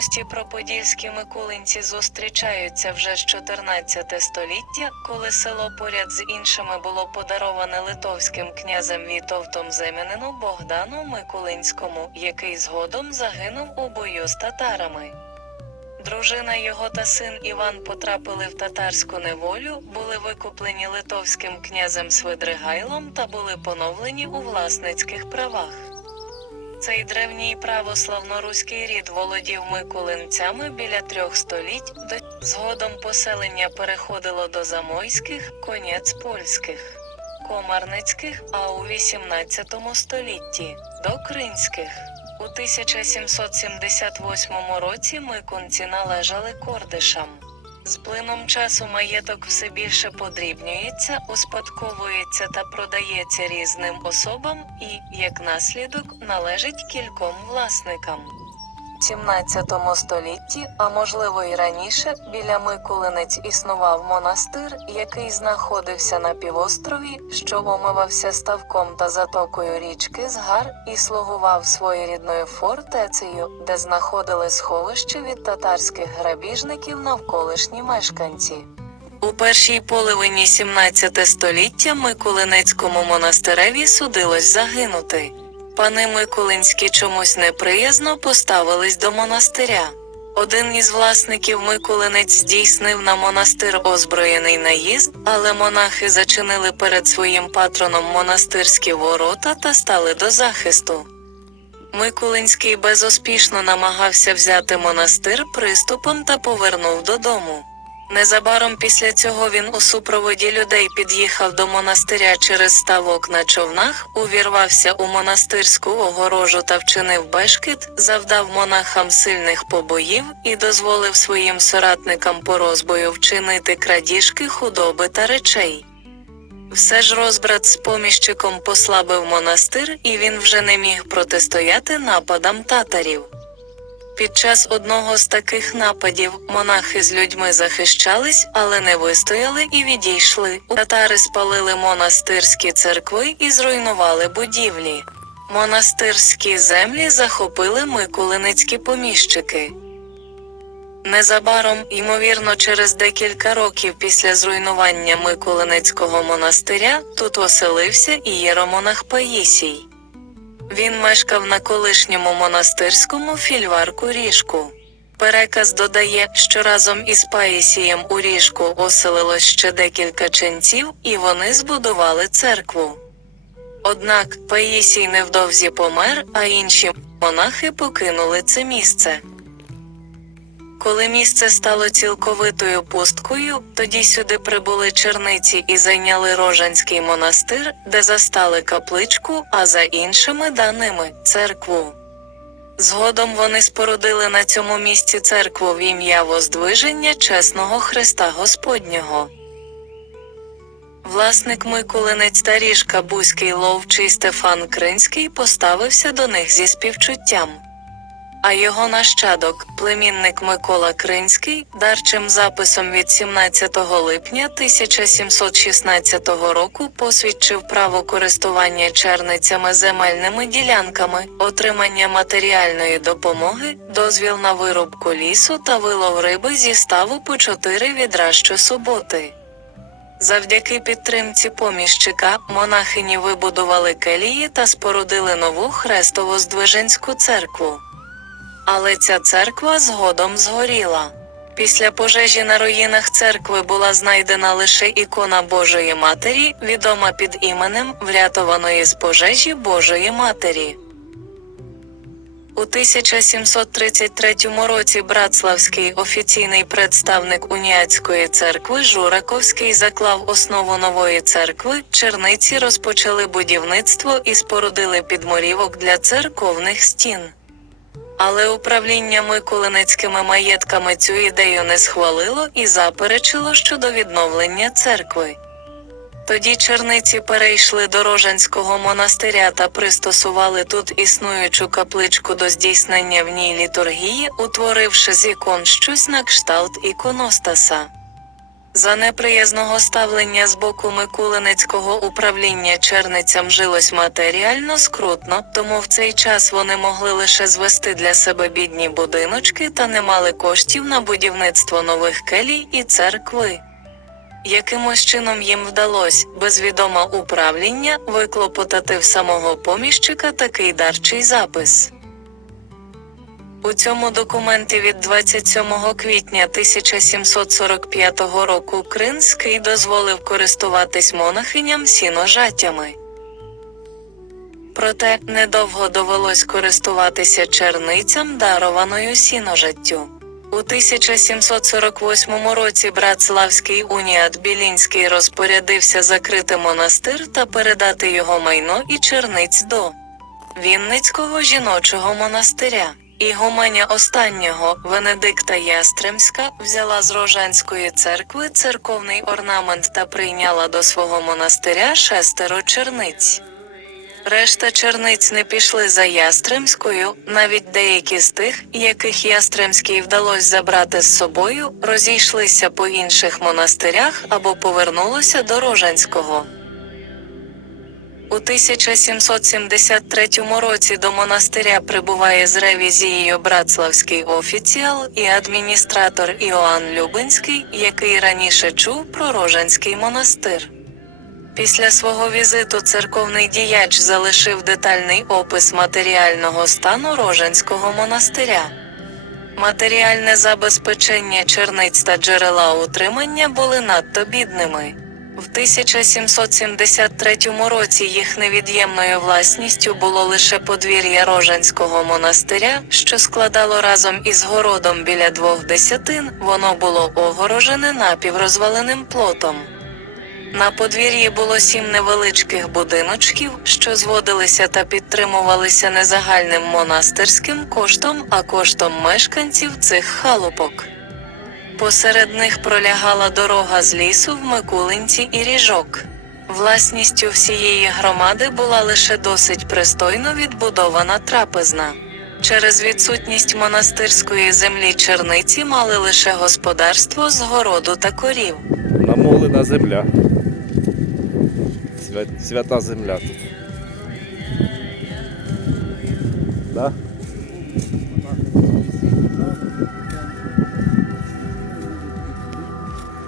мості Проподільські Микулинці зустрічаються вже з 14 століття, коли село поряд з іншими було подароване литовським князем Вітовтом Земянину Богдану Микулинському, який згодом загинув у бою з татарами. Дружина його та син Іван потрапили в татарську неволю, були викуплені литовським князем Свидригайлом та були поновлені у власницьких правах. Цей древній православно-руський рід володів микулинцями біля трьох століть, до згодом поселення переходило до замойських, конець польських, комарницьких, а у 18 столітті до кринських. У 1778 році микунці належали кордишам. З плином часу маєток все більше подрібнюється, успадковується та продається різним особам і, як наслідок, належить кільком власникам. У 17 столітті, а можливо і раніше, біля Микулинець існував монастир, який знаходився на півострові, що омивався ставком та затокою річки Згар, і слугував своєрідною фортецею, де знаходили сховище від татарських грабіжників навколишні мешканці. У першій половині 17 століття Микулинецькому монастиреві судилось загинути. Пани Микулинські чомусь неприязно поставились до монастиря. Один із власників Микулинець здійснив на монастир озброєний наїзд, але монахи зачинили перед своїм патроном монастирські ворота та стали до захисту. Микулинський безуспішно намагався взяти монастир приступом та повернув додому. Незабаром після цього він у супроводі людей під'їхав до монастиря через ставок на човнах, увірвався у монастирську огорожу та вчинив бешкет, завдав монахам сильних побоїв і дозволив своїм соратникам по розбою вчинити крадіжки худоби та речей. Все ж розбрат з поміщиком послабив монастир, і він вже не міг протистояти нападам татарів. Під час одного з таких нападів монахи з людьми захищались, але не вистояли і відійшли. Татари спалили монастирські церкви і зруйнували будівлі. Монастирські землі захопили микулиницькі поміщики. Незабаром, ймовірно, через декілька років після зруйнування Миколинецького монастиря тут оселився і єромонах Паїсій. Він мешкав на колишньому монастирському фільварку Ріжку. Переказ додає, що разом із Паїсієм у Ріжку оселилось ще декілька ченців, і вони збудували церкву. Однак Паїсій невдовзі помер, а інші монахи покинули це місце. Коли місце стало цілковитою пусткою, тоді сюди прибули черниці і зайняли Рожанський монастир, де застали капличку, а за іншими даними церкву. Згодом вони спорудили на цьому місці церкву в ім'я Воздвиження чесного Христа Господнього. Власник Микулинець та ріжка Бузький ловчий Стефан Кринський поставився до них зі співчуттям. А його нащадок, племінник Микола Кринський, дарчим записом від 17 липня 1716 року посвідчив право користування черницями земельними ділянками, отримання матеріальної допомоги, дозвіл на вирубку лісу та вилов риби зі ставу по 4 відра щосуботи. Завдяки підтримці поміщика монахині вибудували келії та спорудили нову хрестово-здвиженську церкву. Але ця церква згодом згоріла. Після пожежі на руїнах церкви була знайдена лише ікона Божої Матері, відома під іменем врятованої з пожежі Божої Матері. У 1733 році Братславський офіційний представник уніатської церкви Жураковський заклав основу нової церкви. Черниці розпочали будівництво і спорудили підморівок для церковних стін. Але управління Миколинецькими маєтками цю ідею не схвалило і заперечило щодо відновлення церкви. Тоді черниці перейшли до Рожанського монастиря та пристосували тут існуючу капличку до здійснення в ній літургії, утворивши з ікон щось на кшталт іконостаса. За неприязного ставлення з боку Микулинецького управління черницям жилось матеріально скрутно, тому в цей час вони могли лише звести для себе бідні будиночки та не мали коштів на будівництво нових келій і церкви. Якимось чином їм вдалося, без відома управління, виклопотати в самого поміщика такий дарчий запис. У цьому документі від 27 квітня 1745 року Кринський дозволив користуватись монахиням сіножаттями. Проте недовго довелось користуватися черницям дарованою сіножаттю. У 1748 році брат Славський уніат Білінський розпорядився закрити монастир та передати його майно і черниць до Вінницького жіночого монастиря. Ігуменя останнього Венедикта Ястремська взяла з Рожанської церкви церковний орнамент та прийняла до свого монастиря шестеро черниць. Решта черниць не пішли за Ястремською, навіть деякі з тих, яких Ястремській вдалося забрати з собою, розійшлися по інших монастирях або повернулося до Рожанського. У 1773 році до монастиря прибуває з ревізією братславський офіціал і адміністратор Іоанн Любинський, який раніше чув про Рожанський монастир. Після свого візиту церковний діяч залишив детальний опис матеріального стану Рожанського монастиря. Матеріальне забезпечення черниць та джерела утримання були надто бідними. В 1773 році їх невід'ємною власністю було лише подвір'я Рожанського монастиря, що складало разом із городом біля двох десятин, воно було огорожене напіврозваленим плотом. На подвір'ї було сім невеличких будиночків, що зводилися та підтримувалися не загальним монастирським коштом, а коштом мешканців цих халупок. Посеред них пролягала дорога з лісу в Микулинці і ріжок. Власністю всієї громади була лише досить пристойно відбудована трапезна. Через відсутність монастирської землі черниці мали лише господарство з городу та корів. Намолена земля. Свята земля. Да?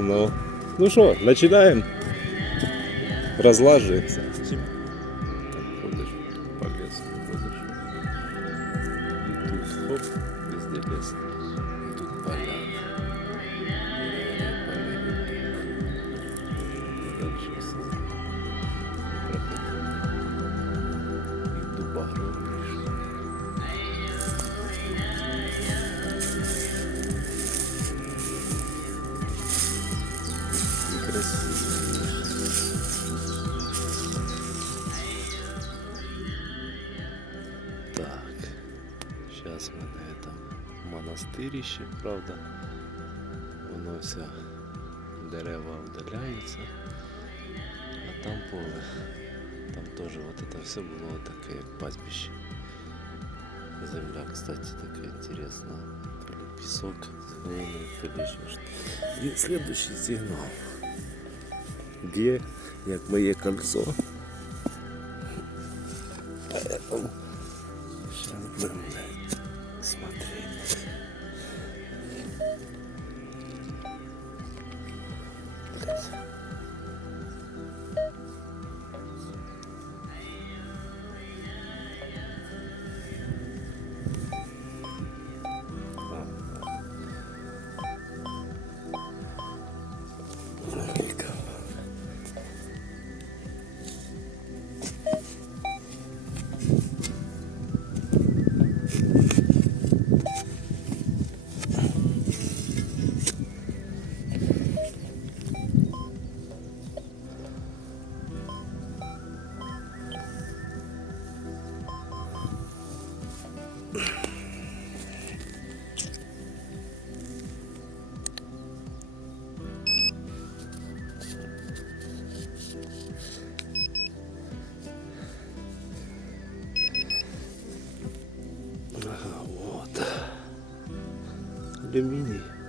Ну, Ну что, начинаем. Разлаживается. Тут поля. Все дерева вдаляються, а там поле. Там теж вот это все було таке, як пастбище. Земля, кстати, така интересная. Песок, зеленый, что. И следующий сигнал. Где, як моє кольцо. de minuit.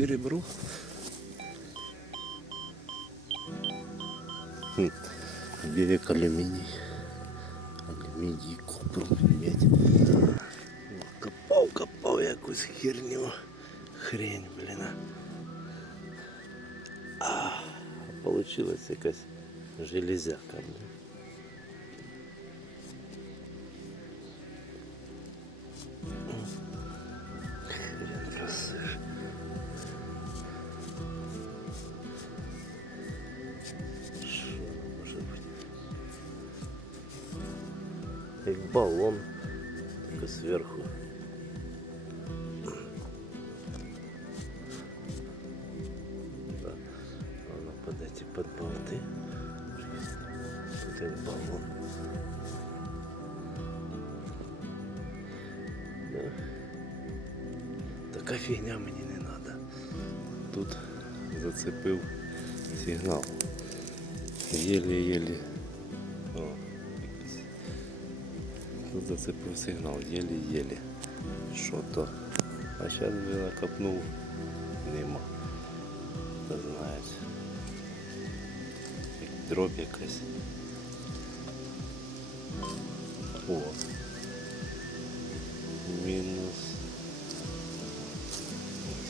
Серебро. Хм. Берег алюминий. Алюминий, купрум, медь. Копав, копав якусь херню. Хрень, блін. а. А, получилась якась железяка, блін. Як баллон. Да. Така фігня мені не треба. Тут зацепив сигнал. Єлі-єлі. Тут зацепив сигнал, єлі-єлі. Що то? А зараз я копнув. Нема. Знає. Як Дробь якась.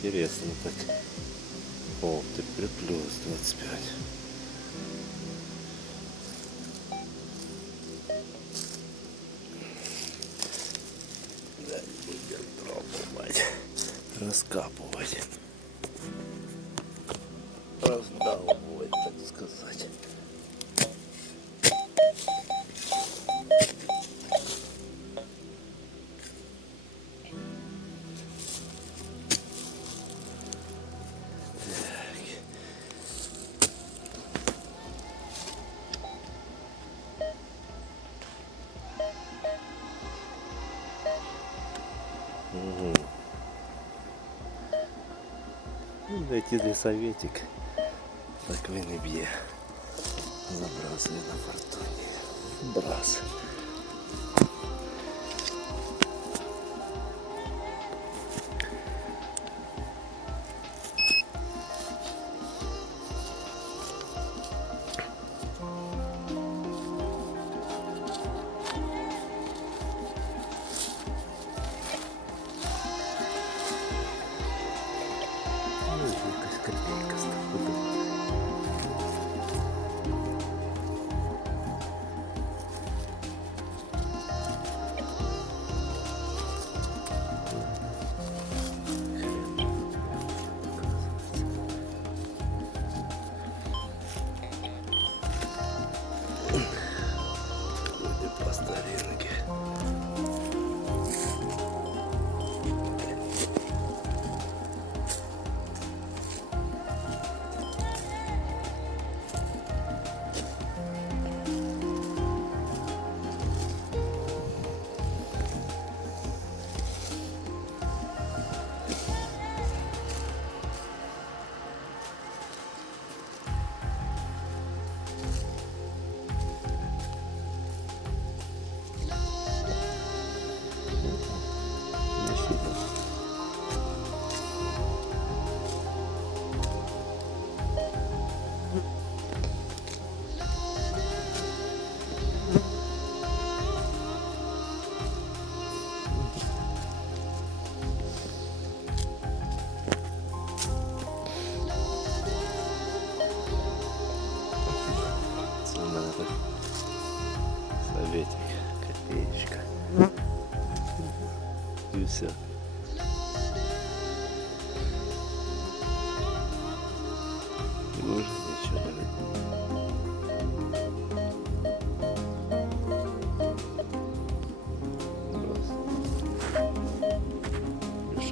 Интересно так. О, теперь плюс 25. Да, будем пробовать. Раскапывать. Дайте советик. Так він і б'є. Забрасує на фортуні. Брас.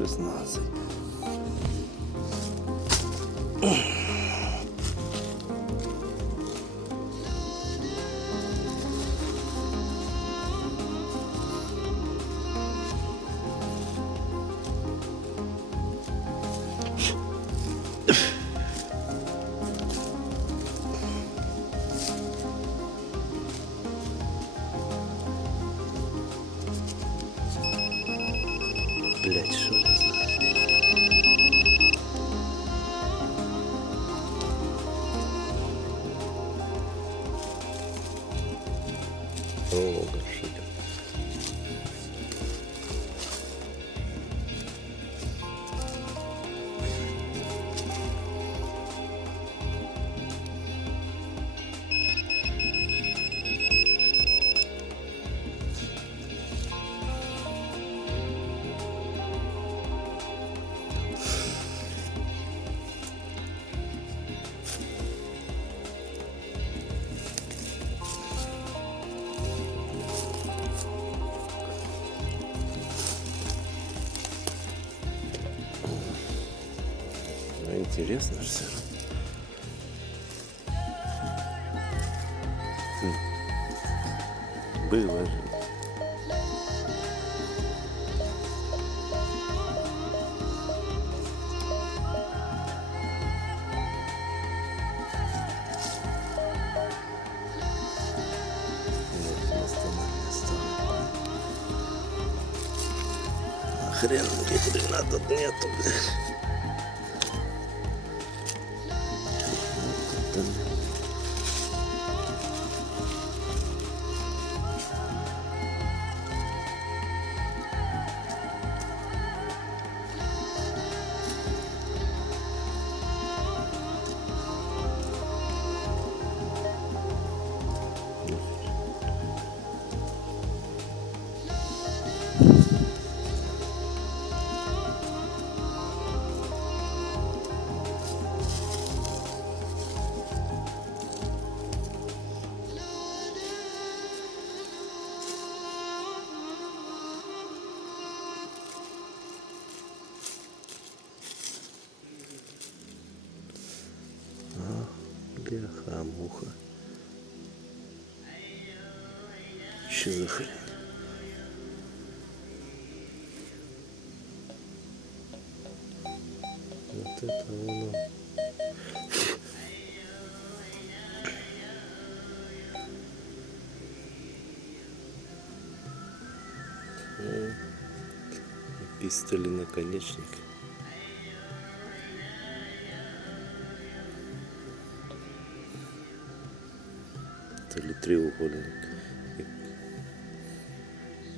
16. Блять, что это интересно же все. Было же. Хрен мне куда надо, нету, блядь. Бляха, муха. Что за хрень? Вот это оно. М, Пистоли наконечник. Треугольник.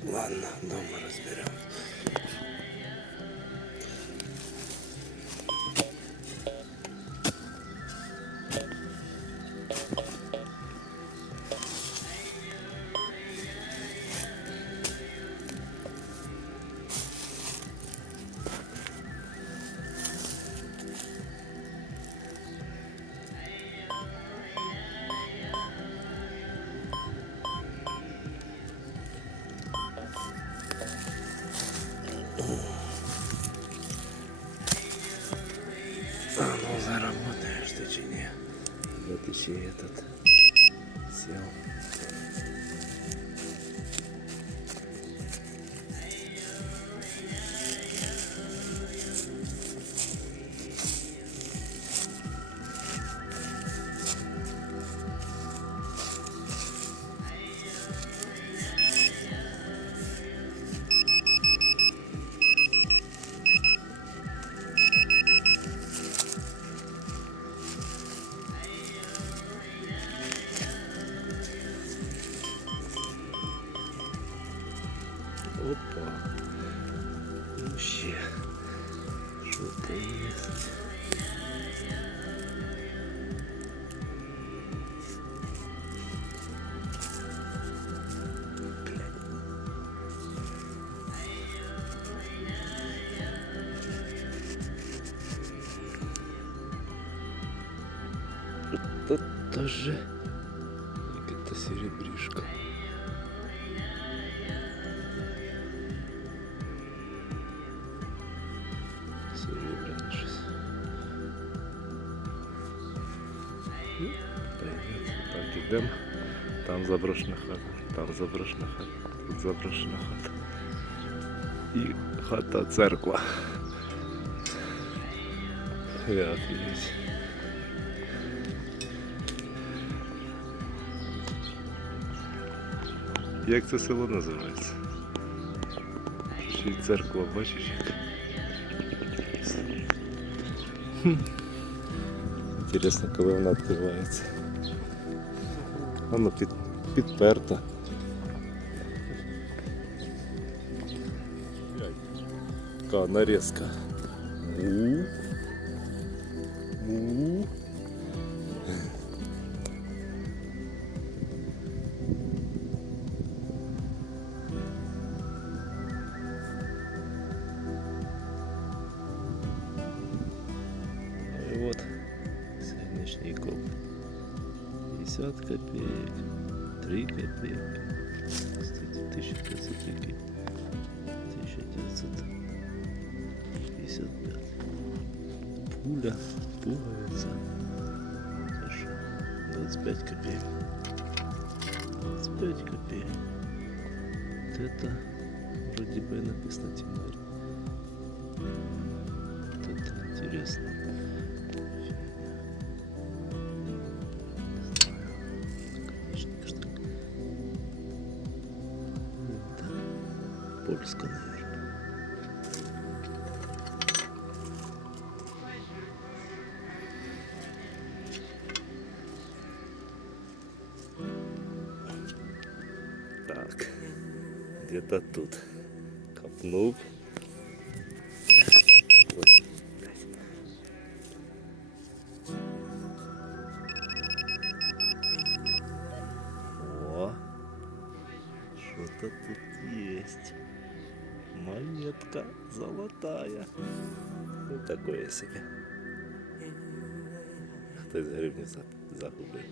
Ладно, дома разберем. Тоже какая-то серебришка. Ідемо. Там заброшена хата, там заброшена хата, тут заброшена хата. І хата церква. Я офігеть. Як це село називається? Ще й церква, бачиш? Інтересно, коли вона відкривається. Вона під, підперта. Така нарізка. 50 копеек, 3 копейки. Кстати, 1500 який? 1955. Пуля, пуговица. Это что? 25 копеек. 25 копеек. Вот это вроде бы написано темарь. Вот это интересно. Польска, наверное. Так, где-то тут. Копнул. Такое себе. Хтось гривню за- загубив.